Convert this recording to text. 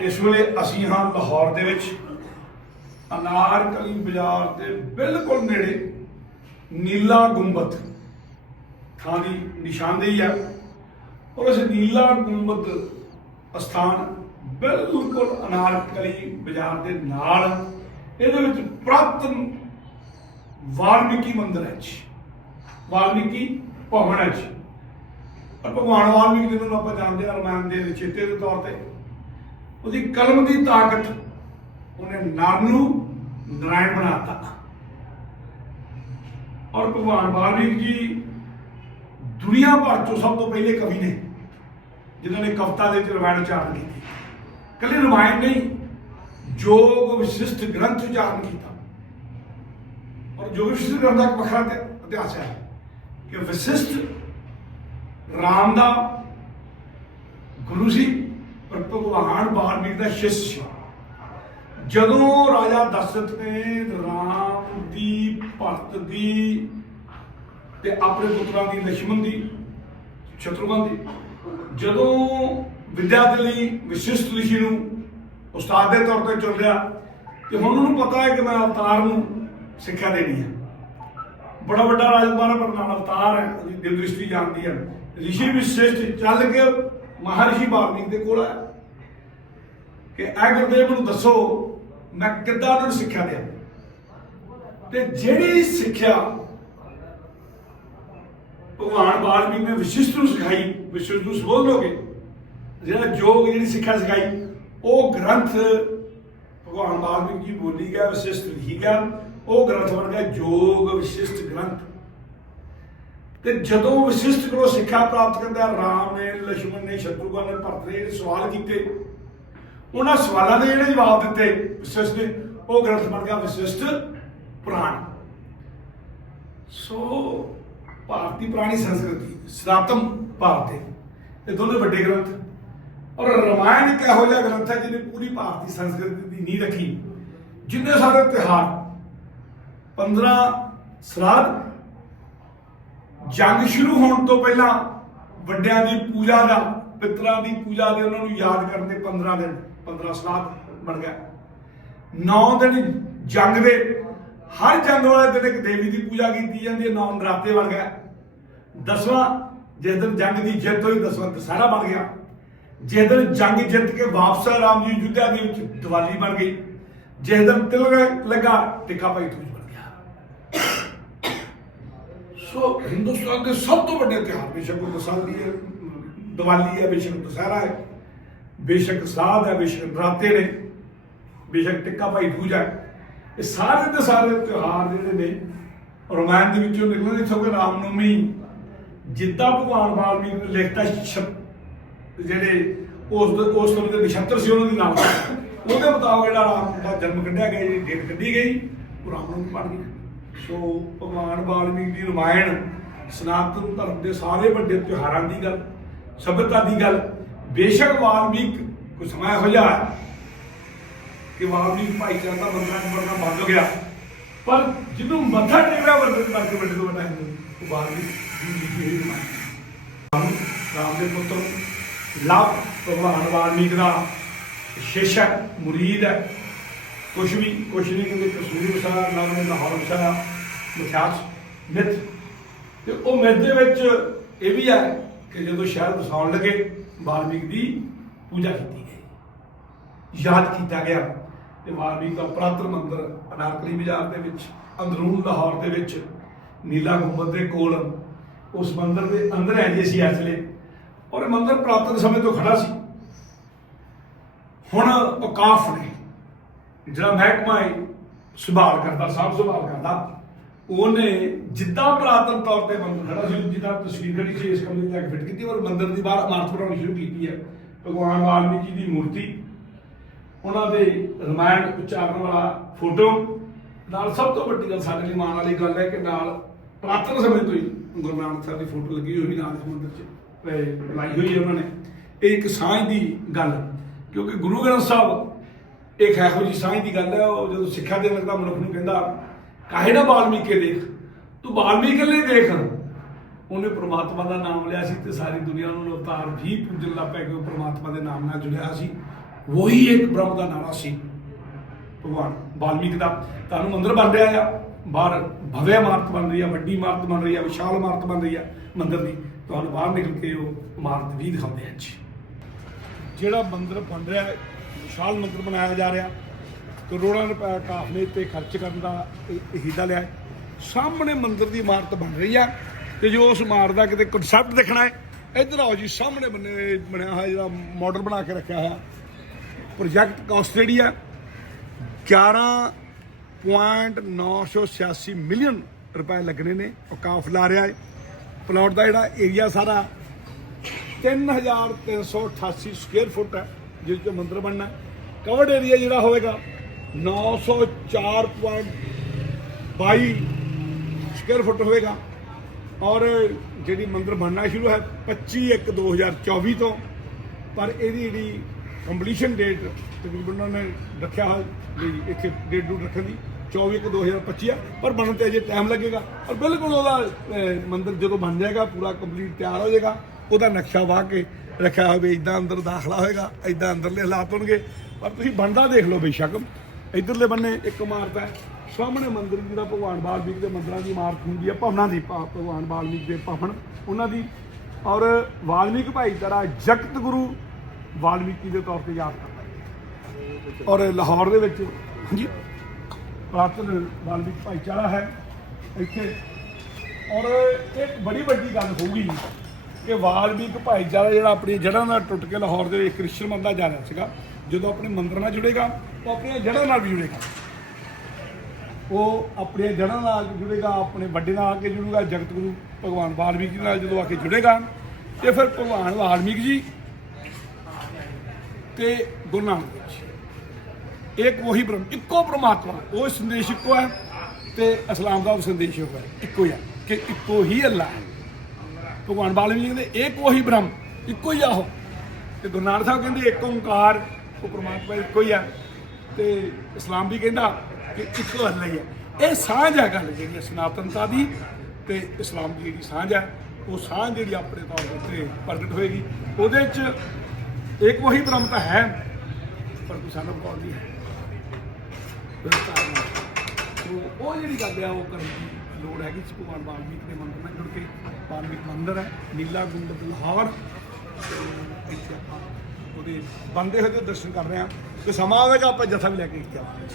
ਇਸ ਵੇਲੇ ਅਸੀਂ ਹਾਂ ਲਾਹੌਰ ਦੇ ਵਿੱਚ। ਅਨਾਰਕਲੀ ਬਾਜ਼ਾਰ ਦੇ ਬਿਲਕੁਲ ਨੇੜੇ ਨੀਲਾ ਗੁੰਬਦ ਥਾਂ ਦੀ ਨਿਸ਼ਾਨਦੇਹੀ ਹੈ। ਔਰ ਇਸ ਨੀਲਾ ਗੁੰਬਦ ਅਸਥਾਨ ਬਿਲਕੁਲ ਅਨਾਰਕਲੀ ਬਾਜ਼ਾਰ ਦੇ ਨਾਲ ਇਹਦੇ ਵਿੱਚ ਪ੍ਰਾਤਨ ਵਾਲਮੀਕੀ ਮੰਦਿਰ ਹੈ ਜੀ। ਵਾਲਮੀਕੀ ਭਵਨ ਹੈ ਜੀ। ਭਗਵਾਨ ਵਾਲਮੀਕੀ ਜੀ ਨੂੰ ਆਪਾਂ ਜਾਣਦੇ ਹਾਂ ਰਮਾਇਣ ਦੇ ਚੇਤੇ ਦੇ ਤੌਰ ਤੇ। ਉਹਦੀ ਕਲਮ ਦੀ ਤਾਕਤ ਉਹਨੇ ਨਰ ਨੂੰ ਨਾਰਾਇਣ ਬਣਾਤਾ। ਔਰ ਭਗਵਾਨ ਵਾਲਮੀਕੀ ਜੀ ਦੁਨੀਆ ਭਰ ਚੋਂ ਸਭ ਤੋਂ ਪਹਿਲੇ ਕਵੀ ਨੇ, ਜਿਨ੍ਹਾਂ ਨੇ ਕਵਿਤਾ ਦੇ ਵਿੱਚ ਰਮਾਇਣ ਉਚਾਰਨ ਕੀਤੀ। ਕੱਲੇ ਰਮਾਇਣ ਨਹੀਂ, ਜੋਗ ਵਿਸ਼ਿਸ਼ਟ ਗ੍ਰੰਥ ਉਚਾਰਨ ਕੀਤਾ। ਔਰ ਜੋਗ ਵਿਸ਼ਿਸ਼ਟ ਗ੍ਰੰਥ ਦਾ ਇੱਕ ਵੱਖਰਾ ਇਤਿਹਾਸ ਹੈ ਕਿ ਵਿਸ਼ਿਸ਼ਟ ਰਾਮ ਦਾ ਗੁਰੂ ਸੀ ਭਗਵਾਨ ਵਾਲਮੀਕ ਦਾ ਸ਼ਿਸ਼ ਜਦੋਂ ਰਾਜਾ ਦਸ਼ਰਥ ਨੇ ਰਾਮ ਦੀ ਭਰਤ ਦੀ ਤੇ ਆਪਣੇ ਪੁੱਤਰਾਂ ਦੀ ਲక్ష్మణ ਦੀ ਸ਼ਤਰੂਘਨ ਦੀ, ਜਦੋਂ ਵਿਦਿਆ ਦੇ ਲਈ ਵਿਸ਼ਿਸ਼ਟ ਰਿਸ਼ੀ ਨੂੰ ਉਸਤਾਦ ਦੇ ਤੌਰ ਤੇ ਚੁਣਿਆ ਤੇ ਹੁਣ ਉਹਨੂੰ ਪਤਾ ਹੈ ਕਿ ਮੈਂ ਅਵਤਾਰ ਨੂੰ ਸਿੱਖਿਆ ਦੇਣੀ ਹੈ। ਬੜਾ ਵੱਡਾ ਰਾਜਮਾਨ ਪ੍ਰਧਾਨ ਅਵਤਾਰ ਹੈ, ਉਹਦੀ ਦਿਲ ਦ੍ਰਿਸ਼ਟੀ ਜਾਣਦੀ ਹੈ। ਰਿਸ਼ੀ ਵਿਸ਼ੇਸ਼ ਚੱਲ ਕੇ ਮਹਾਰਿਸ਼ੀ ਵਾਲਮੀਕ ਦੇ ਕੋਲ ਆਇਆ ਕਿ ਐ ਗੁਰਦੇਵ ਨੂੰ ਦੱਸੋ, ਮੈਂ ਕਿੱਦਾਂ ਉਹਨਾਂ ਨੂੰ ਸਿੱਖਿਆ ਦਿਆਂ? ਤੇ ਜਿਹੜੀ ਸਿੱਖਿਆ ਭਗਵਾਨ ਵਾਲਮੀਕ ਨੇ ਵਿਸ਼ਿਸ਼ਟ ਨੂੰ ਸਿਖਾਈ, ਵਿਸ਼ਿਸ਼ਟ ਨੂੰ ਸਮਝ ਲੋਗੇ ਜਿਹੜਾ ਜੋਗ ਜਿਹੜੀ ਸਿੱਖਿਆ ਸਿਖਾਈ, ਉਹ ਗ੍ਰੰਥ ਭਗਵਾਨ ਵਾਲਮੀਕ ਜੀ ਬੋਲੀ ਗਿਆ, ਵਿਸ਼ਿਸ਼ਟ ਲਿਖੀ ਗਿਆ, ਉਹ ਗ੍ਰੰਥ ਬਣ ਗਿਆ ਜੋਗ ਵਿਸ਼ਿਸ਼ਟ ਗ੍ਰੰਥ। ਤੇ ਜਦੋਂ ਵਿਸ਼ਿਸ਼ਟ ਕੋਲੋਂ ਸਿੱਖਿਆ ਪ੍ਰਾਪਤ ਕਰਦਾ, ਰਾਮ ਨੇ ਲక్ష్మణ ਨੇ ਸ਼ਤਰੂਘਨ ਨੇ ਭਰਤ ਸਵਾਲ ਕੀਤੇ ਉਹਨਾਂ ਸਵਾਲਾਂ ਦੇ ਜਿਹੜੇ ਜਵਾਬ ਦਿੱਤੇ ਵਿਸ਼ਿਸ਼ਟ ਨੇ ਉਹ ਗ੍ਰੰਥ ਬਣ ਗਿਆ ਵਿਸ਼ਿਸ਼ਟ ਪੁਰਾਣ। ਸੋ, ਭਾਰਤੀ ਪੁਰਾਣੀ ਸੰਸਕ੍ਰਿਤੀ, ਸਨਾਤਨ ਭਾਰਤ ਇਹ ਦੋਨੇ ਵੱਡੇ ਗ੍ਰੰਥ। ਔਰ ਰਮਾਇਣ ਇੱਕ ਇਹੋ ਜਿਹਾ ਗ੍ਰੰਥ ਹੈ ਜਿਹਨੇ ਪੂਰੀ ਭਾਰਤੀ ਸੰਸਕ੍ਰਿਤੀ ਦੀ ਨੀਂਹ ਰੱਖੀ। ਜਿੰਨੇ ਸਾਰੇ ਤਿਉਹਾਰ 15 ਸਰਾਧ, ਜੰਗ ਸ਼ੁਰੂ ਹੋਣ ਤੋਂ ਪਹਿਲਾਂ ਵੱਡਿਆਂ ਦੀ ਪੂਜਾ ਦਾ ਪਿਤਰਾਂ ਦੀ ਪੂਜਾ ਦੇ ਉਹਨਾਂ ਨੂੰ ਯਾਦ ਕਰਦੇ 15 ਦਿਨ 15 ਸਰਾਧ ਬਣ ਗਿਆ। 9 ਦਿਨ ਜੰਗ ਦੇ, ਹਰ ਜੰਗ ਵਾਲੇ ਦਿਨ ਇੱਕ ਦੇਵੀ ਦੀ ਪੂਜਾ ਕੀਤੀ ਜਾਂਦੀ ਹੈ 9 ਨਰਾਤੇ ਬਣ ਗਿਆ ਦਸਵਾਂ, ਜਿਸ ਦਿਨ ਜੰਗ ਦੀ ਜਿੱਤ ਹੋਈ, ਦਸਵਾਂ ਦਸਹਿਰਾ ਬਣ ਗਿਆ। ਜਿਸ ਦਿਨ ਜੰਗ ਜਿੱਤ ਕੇ ਵਾਪਸ ਆਏ ਰਾਮ ਜੀ ਅਯੁੱਧਿਆ ਦੇ ਵਿੱਚ ਦੀਵਾਲੀ ਬਣ ਗਈ। ਜਿਸ ਦਿਨ ਤਿਲਕ ਲੱਗਾ ਟਿੱਕਾ ਭਾਈ ਤੂਜ ਬਣ ਗਿਆ। ਸੋ ਹਿੰਦੁਸਤਾਨ ਦੇ ਸਭ ਤੋਂ ਵੱਡੇ ਤਿਉਹਾਰ ਬੇਸ਼ੱਕ ਉਹ ਦਸਾਲੀ ਹੈ। ਦੀਵਾਲੀ ਹੈ, ਬੇਸ਼ੱਕ ਦੁਸਹਿਰਾ ਹੈ, ਬੇਸ਼ੱਕ ਸਾਧ ਹੈ, ਬੇਸ਼ੱਕ ਨਰਾਤੇ ਨੇ, ਬੇਸ਼ੱਕ ਟਿੱਕਾ ਭਾਈ ਪੂਜਾ ਇਹ ਸਾਰੇ ਦੇ ਸਾਰੇ ਤਿਉਹਾਰ ਜਿਹੜੇ ਨੇ, ਰਮਾਇਣ ਦੇ ਵਿੱਚੋਂ ਨਿਕਲਦੇ ਇੱਥੋਂ ਕਿ ਰਾਮਨੌਮੀ, ਜਿੱਦਾਂ ਭਗਵਾਨ ਵਾਲਮੀਕ ਨੇ ਲਿਖਤਾ ਜਿਹੜੇ ਉਸ ਦੇ- ਉਸ ਸਮੇਂ ਦੇ ਨਛੱਤਰ ਸੀ, ਉਹਨਾਂ ਦੀ ਨਾਮ ਉਹਦੇ ਮੁਤਾਬਕ ਜਿਹੜਾ ਰਾਮ ਦਾ ਜਨਮ ਕੱਢਿਆ ਗਿਆ, ਜਿਹੜੀ ਡੇਟ ਕੱਢੀ ਗਈ, ਉਹ ਰਾਮਨੌਮੀ ਬਣ ਗਈ। ਸੋ ਭਗਵਾਨ ਵਾਲਮੀਕ ਦੀ ਰਮਾਇਣ, ਸਨਾਤਨ ਧਰਮ ਦੇ ਸਾਰੇ ਵੱਡੇ ਤਿਉਹਾਰਾਂ ਦੀ ਗੱਲ ਸਭਿਅਤਾ ਦੀ ਗੱਲ। ਬੇਸ਼ੱਕ ਵਾਲਮੀਕ ਕੋਈ ਸਮਾਂ ਹੋ ਜਾ ਕਿ ਵਾਲਮੀਕ ਭਾਈਚਾਰਾ ਦਾ ਮੰਦਰਾਂ ਚ ਬੰਦ ਹੋ ਗਿਆ। ਪਰ ਜਿਹਨੂੰ ਮੱਥਾ ਟੇਕਦਾ ਵਰਦਨ ਕਰਕੇ ਵੱਡੇ ਤੋਂ ਵੱਡਾ ਹਿੰਦੂ ਉਹ ਵਾਲਮੀਕ ਜੀ ਜੀ ਹੀ ਰਮਾਇਣ ਰਾਮ ਦੇ ਪੁੱਤਰ, ਲਵ, ਭਗਵਾਨ ਵਾਲਮੀਕ ਦਾ ਸ਼ਿਸ਼ ਹੈ ਮੁਰੀਦ ਹੈ। ਕੁਛ ਵੀ, ਕੁਛ ਨਹੀਂ ਕਹਿੰਦੇ ਕਸੂਰੀ ਵਸਾਇਆ ਲਵ ਨੇ ਲਾਹੌਰ ਵਸਾਇਆ ਮਿਥਿਆਸ ਮਿੱਥ। ਤੇ ਉਹ ਮਿੱਥ ਦੇ ਵਿੱਚ ਇਹ ਵੀ ਹੈ ਕਿ ਜਦੋਂ ਸ਼ਹਿਰ ਵਸਾਉਣ ਲੱਗੇ, ਵਾਲਮੀਕ ਦੀ ਪੂਜਾ ਕੀਤੀ ਗਈ। ਯਾਦ ਕੀਤਾ ਗਿਆ ਤੇ ਵਾਲਮੀਕ ਦਾ ਪ੍ਰਾਤਨ ਮੰਦਰ ਅਨਾਰਕਲੀ ਬਾਜ਼ਾਰ ਦੇ ਵਿੱਚ, ਅੰਦਰੂਨ ਲਾਹੌਰ ਦੇ ਵਿੱਚ, ਨੀਲਾ ਗੁੰਬਦ ਦੇ ਕੋਲ, ਉਸ ਮੰਦਰ ਦੇ ਅੰਦਰ ਹੈ ਜੀ ਅਸੀਂ ਇਸ ਵੇਲੇ। ਔਰ ਇਹ ਮੰਦਿਰ ਪ੍ਰਾਤਨ ਸਮੇਂ ਤੋਂ ਖੜਾ ਸੀ। ਹੁਣ ਔਕਾਫ ਨੇ। ਜਿਹੜਾ ਮਹਿਕਮਾ ਹੈ, ਸੰਭਾਲ ਕਰਦਾ, ਸਭ ਸੰਭਾਲ ਕਰਦਾ, ਉਹਨੇ ਜਿੱਦਾਂ ਪ੍ਰਾਤਨ ਤੌਰ ਤੇ ਮੰਦਰ ਖੜਾ ਸੀ, ਜਿੱਦਾਂ ਤਸਵੀਰ ਖੜੀ ਸੀ ਇਸ ਕਮਰੇ 'ਚ ਫਿੱਟ ਕੀਤੀ, ਔਰ ਮੰਦਿਰ ਦੀ ਬਾਹਰ ਇਮਾਰਤ ਬਣਾਉਣੀ ਸ਼ੁਰੂ ਕੀਤੀ ਹੈ। ਭਗਵਾਨ ਵਾਲਮੀਕੀ ਦੀ ਮੂਰਤੀ, ਉਹਨਾਂ ਦੇ ਰਮਾਇਣ ਉਚਾਰਨ ਵਾਲਾ ਫੋਟੋ, ਨਾਲ ਸਭ ਤੋਂ ਵੱਡੀ ਗੱਲ ਸਾਡੇ ਲਈ ਮਾਣ ਵਾਲੀ ਗੱਲ ਹੈ ਕਿ ਨਾਲ ਪ੍ਰਾਤਨ ਸਮੇਂ ਤੋਂ ਹੀ ਗੁਰੂ ਨਾਨਕ ਸਾਹਿਬ ਦੀ ਫੋਟੋ ਲੱਗੀ ਹੋਈ ਨਾਲ ਇਸ ਮੰਦਿਰ 'ਚ ਇਹ ਲਾਈ ਹੋਈ ਹੈ ਉਹਨਾਂ ਨੇ। ਇਹ ਇੱਕ ਸਾਂਝ ਦੀ ਗੱਲ ਕਿਉਂਕਿ ਗੁਰੂ ਗ੍ਰੰਥ ਸਾਹਿਬ ਇੱਕ ਇਹੋ ਜਿਹੀ ਸਾਂਝ ਦੀ ਗੱਲ ਹੈ, ਉਹ ਜਦੋਂ ਸਿੱਖਿਆ ਦੇ ਲੱਗਾ ਮਨੁੱਖ ਨੂੰ ਕਹਿੰਦਾ, ਕਾਹੇ ਨਾ ਬਾਲਮੀਕੇ ਦੇਖ ਤੂੰ ਵਾਲਮੀਕ ਲਈ ਦੇਖ। ਉਹਨੇ ਪ੍ਰਮਾਤਮਾ ਦਾ ਨਾਮ ਲਿਆ ਸੀ ਤੇ ਸਾਰੀ ਦੁਨੀਆ ਨੂੰ ਅਵਤਾਰ ਵੀ ਪੂਜਣ ਲੱਗ ਪਿਆ ਕਿ ਉਹ ਪ੍ਰਮਾਤਮਾ ਦੇ ਨਾਮ ਨਾਲ ਜੁੜਿਆ ਸੀ। ਉਹੀ ਇੱਕ ਬ੍ਰਹਮ ਦਾ ਨਾਰਾ ਸੀ। ਭਗਵਾਨ ਵਾਲਮੀਕ ਦਾ। ਤੁਹਾਨੂੰ ਮੰਦਿਰ ਬਣ ਰਿਹਾ ਆ। ਬਾਹਰ ਭਵਿਆ ਇਮਾਰਤ ਬਣ ਰਹੀ ਆ, ਵੱਡੀ ਇਮਾਰਤ ਬਣ ਰਹੀ ਆ, ਵਿਸ਼ਾਲ ਇਮਾਰਤ ਬਣ ਰਹੀ ਆ। ਮੰਦਿਰ ਦੀ ਤੁਹਾਨੂੰ ਬਾਹਰ ਨਿਕਲ ਕੇ ਉਹ ਇਮਾਰਤ ਵੀ ਦਿਖਾਉਂਦੇ ਆ ਜੀ। ਜਿਹੜਾ ਮੰਦਿਰ ਬਣ ਰਿਹਾ ਵਿਸ਼ਾਲ ਮੰਦਿਰ ਬਣਾਇਆ ਜਾ ਰਿਹਾ। ਕਰੋੜਾਂ ਰੁਪਏ ਕਾਫਲੇ ਤੇ ਖਰਚ ਕਰਨ ਦਾ ਇਹ ਲਿਆ ਸਾਹਮਣੇ ਮੰਦਿਰ ਦੀ ਇਮਾਰਤ ਬਣ ਰਹੀ ਆ ਤੇ ਜੋ ਉਸ ਇਮਾਰਤ ਦਾ ਕਿਤੇ ਕਨਸੈਪਟ ਦੇਖਣਾ ਹੈ, ਇੱਧਰ ਆਓ ਜੀ, ਸਾਹਮਣੇ ਬਣੇ ਬਣਿਆ ਹੋਇਆ ਜਿਹੜਾ ਮਾਡਲ ਬਣਾ ਕੇ ਰੱਖਿਆ ਹੋਇਆ। ਪ੍ਰੋਜੈਕਟ ਕਾਸਟ ਜਿਹੜੀ ਆ 11.986 ਮਿਲੀਅਨ ਰੁਪਏ ਲੱਗਣੇ ਨੇ ਔਕਾਫ ਲਾ ਰਿਹਾ ਹੈ। ਪਲਾਟ ਦਾ ਜਿਹੜਾ ਏਰੀਆ ਸਾਰਾ 3388 ਸਕੁਅਰ ਫੁੱਟ ਹੈ, ਜਿਸ ਚ ਮੰਦਰ ਬਣਨਾ ਕਵਰਡ ਏਰੀਆ ਜਿਹੜਾ ਹੋਵੇਗਾ 904.22 ਸਕੁਅਰ ਫੁੱਟ ਹੋਵੇਗਾ। ਔਰ ਜਿਹੜੀ ਮੰਦਰ ਬਣਨਾ ਸ਼ੁਰੂ ਹੈ 25 1 2024 ਤੋਂ, ਪਰ ਇਹਦੀ ਜਿਹੜੀ ਕੰਪਲੀਸ਼ਨ ਡੇਟ ਤਕਰੀਬਨ ਉਹਨਾਂ ਨੇ ਰੱਖਿਆ ਹੋਇਆ ਵੀ ਇੱਥੇ ਡੇਟ ਡੂਟ ਰੱਖਣ ਦੀ 24 1 2025 ਆ, ਪਰ ਬਣਨ ਤੇ ਅਜੇ ਟਾਈਮ ਲੱਗੇਗਾ। ਔਰ ਬਿਲਕੁਲ ਉਹਦਾ ਮੰਦਰ ਜਦੋਂ ਬਣ ਜਾਏਗਾ, ਪੂਰਾ ਕੰਪਲੀਟ ਤਿਆਰ ਹੋ ਜਾਏਗਾ, ਉਹਦਾ ਨਕਸ਼ਾ ਵਾਹ ਕੇ ਰੱਖਿਆ ਹੋਵੇ ਇਦਾਂ ਅੰਦਰ ਦਾਖਲਾ ਹੋਏਗਾ ਇਦਾਂ ਅੰਦਰਲੇ ਹਾਲਾਤ ਹੋਣਗੇ। ਪਰ ਤੁਸੀਂ ਬਣਦਾ ਦੇਖ ਲਓ ਬੇਸ਼ੱਕ। ਇਧਰਲੇ ਬੰਨੇ ਇੱਕ ਇਮਾਰਤ ਹੈ ਸਾਹਮਣੇ ਮੰਦਿਰ ਜਿਹੜਾ ਭਗਵਾਨ ਵਾਲਮੀਕ ਦੇ ਮੰਦਰਾਂ ਦੀ ਇਮਾਰਤ ਹੁੰਦੀ ਹੈ ਭਵਨਾਂ ਦੀ ਭਾ- ਭਗਵਾਨ ਵਾਲਮੀਕ ਦੇ ਭਵਨ, ਉਹਨਾਂ ਦੀ। ਔਰ ਵਾਲਮੀਕ ਭਾਈਚਾਰਾ ਜਗਤ ਗੁਰੂ ਵਾਲਮੀਕੀ ਦੇ ਤੌਰ ਤੇ ਯਾਦ ਕਰਦਾ ਹੈ। ਔਰ ਲਾਹੌਰ ਦੇ ਵਿੱਚ ਜੀ ਪ੍ਰਾਤਨ ਵਾਲਮੀਕ ਭਾਈਚਾਰਾ ਹੈ ਇੱਥੇ। ਔਰ ਇੱਕ ਬੜੀ ਵੱਡੀ ਗੱਲ ਹੋਊਗੀ ਕਿ ਵਾਲਮੀਕ ਭਾਈਚਾਰਾ ਜਿਹੜਾ ਆਪਣੀ ਜੜ੍ਹਾਂ ਨਾਲ ਟੁੱਟ ਕੇ ਲਾਹੌਰ ਦੇ ਵਿੱਚ ਕ੍ਰਿਸਚਨ ਬੰਦਾ ਜਾ ਰਿਹਾ ਸੀਗਾ। ਜਦੋਂ ਆਪਣੇ ਮੰਦਰ ਨਾਲ ਜੁੜੇਗਾ, ਉਹ ਆਪਣੀਆਂ ਜੜ੍ਹਾਂ ਨਾਲ ਵੀ ਜੁੜੇਗਾ। ਉਹ ਆਪਣੇ ਜੜ੍ਹਾਂ ਨਾਲ ਜੁੜੇਗਾ, ਆਪਣੇ ਵੱਡੇ ਨਾਲ ਆ ਕੇ ਜੁੜੇਗਾ, ਜਗਤ ਗੁਰੂ ਭਗਵਾਨ ਵਾਲਮੀਕ ਜੀ ਨਾਲ ਜਦੋਂ ਆ ਕੇ ਜੁੜੇਗਾ। ਤੇ ਫਿਰ ਭਗਵਾਨ ਵਾਲਮੀਕ ਜੀ ਤੇ ਗੁਰੂ ਨਾਨਕ ਦੇਵ ਜੀ। ਇੱਕ ਉਹੀ ਬ੍ਰਹਮ, ਇੱਕੋ ਪ੍ਰਮਾਤਮਾ, ਉਹ ਸੰਦੇਸ਼ ਇੱਕੋ ਹੈ ਤੇ ਇਸਲਾਮ ਦਾ ਉਹ ਸੰਦੇਸ਼ ਇੱਕੋ ਹੈ, ਇੱਕੋ ਹੀ ਹੈ ਕਿ ਇੱਕੋ ਹੀ ਅੱਲਾ ਹੈ। ਭਗਵਾਨ ਵਾਲਮੀਕ ਕਹਿੰਦੇ, ਇੱਕ ਉਹੀ ਬ੍ਰਹਮ, ਇੱਕੋ ਹੀ ਆਹੋ ਉਹ। ਤੇ ਗੁਰੂ ਨਾਨਕ ਸਾਹਿਬ ਕਹਿੰਦੇ, ਇੱਕ ਓੰਕਾਰ, ਉਹ ਪ੍ਰਮਾਤਮਾ ਇੱਕੋ ਹੀ ਹੈ। ਤੇ ਇਸਲਾਮ ਵੀ ਕਹਿੰਦਾ ਕਿ ਇੱਕੋ ਅੱਲਾ ਹੀ ਹੈ। ਇਹ ਸਾਂਝ ਹੈ ਗੱਲ ਜਿਹੜੀ ਹੈ ਸਨਾਤਨਤਾ ਦੀ ਤੇ ਇਸਲਾਮ ਦੀ ਜਿਹੜੀ ਸਾਂਝ ਹੈ, ਉਹ ਸਾਂਝ ਜਿਹੜੀ ਆਪਣੇ ਤੌਰ ਦੇ ਉੱਤੇ ਪ੍ਰਗਟ ਹੋਏਗੀ। ਉਹਦੇ 'ਚ ਇੱਕ ਉਹੀ ਧਰਮ ਤਾਂ ਹੈ, ਪਰ ਕੋਈ ਸਾਨੂੰ ਕੌਣ ਨਹੀਂ ਹੈ। ਉਹ ਜਿਹੜੀ ਗੱਲ ਆ ਉਹ ਕਰਨ ਦੀ ਲੋੜ ਹੈਗੀ। ਸੀ ਭਗਵਾਨ ਵਾਲਮੀਕ ਦੇ ਮੰਦਰ ਨਾਲ ਜੁੜ ਕੇ ਵਾਲਮੀਕ ਮੰਦਰ ਹੈ, ਨੀਲਾ ਗੁੰਬਦ ਲਾਹੌਰ ਇੱਥੇ ਆਪਾਂ ਉਹਦੇ ਬੰਦੇ ਹੋਏ ਦਰਸ਼ਨ ਕਰ ਰਹੇ ਹਾਂ। ਤੇ ਸਮਾਂ ਆਵੇਗਾ ਆਪਾਂ ਜਥਾ ਵੀ ਲੈ ਕੇ ਜਾਵਾਂਗੇ।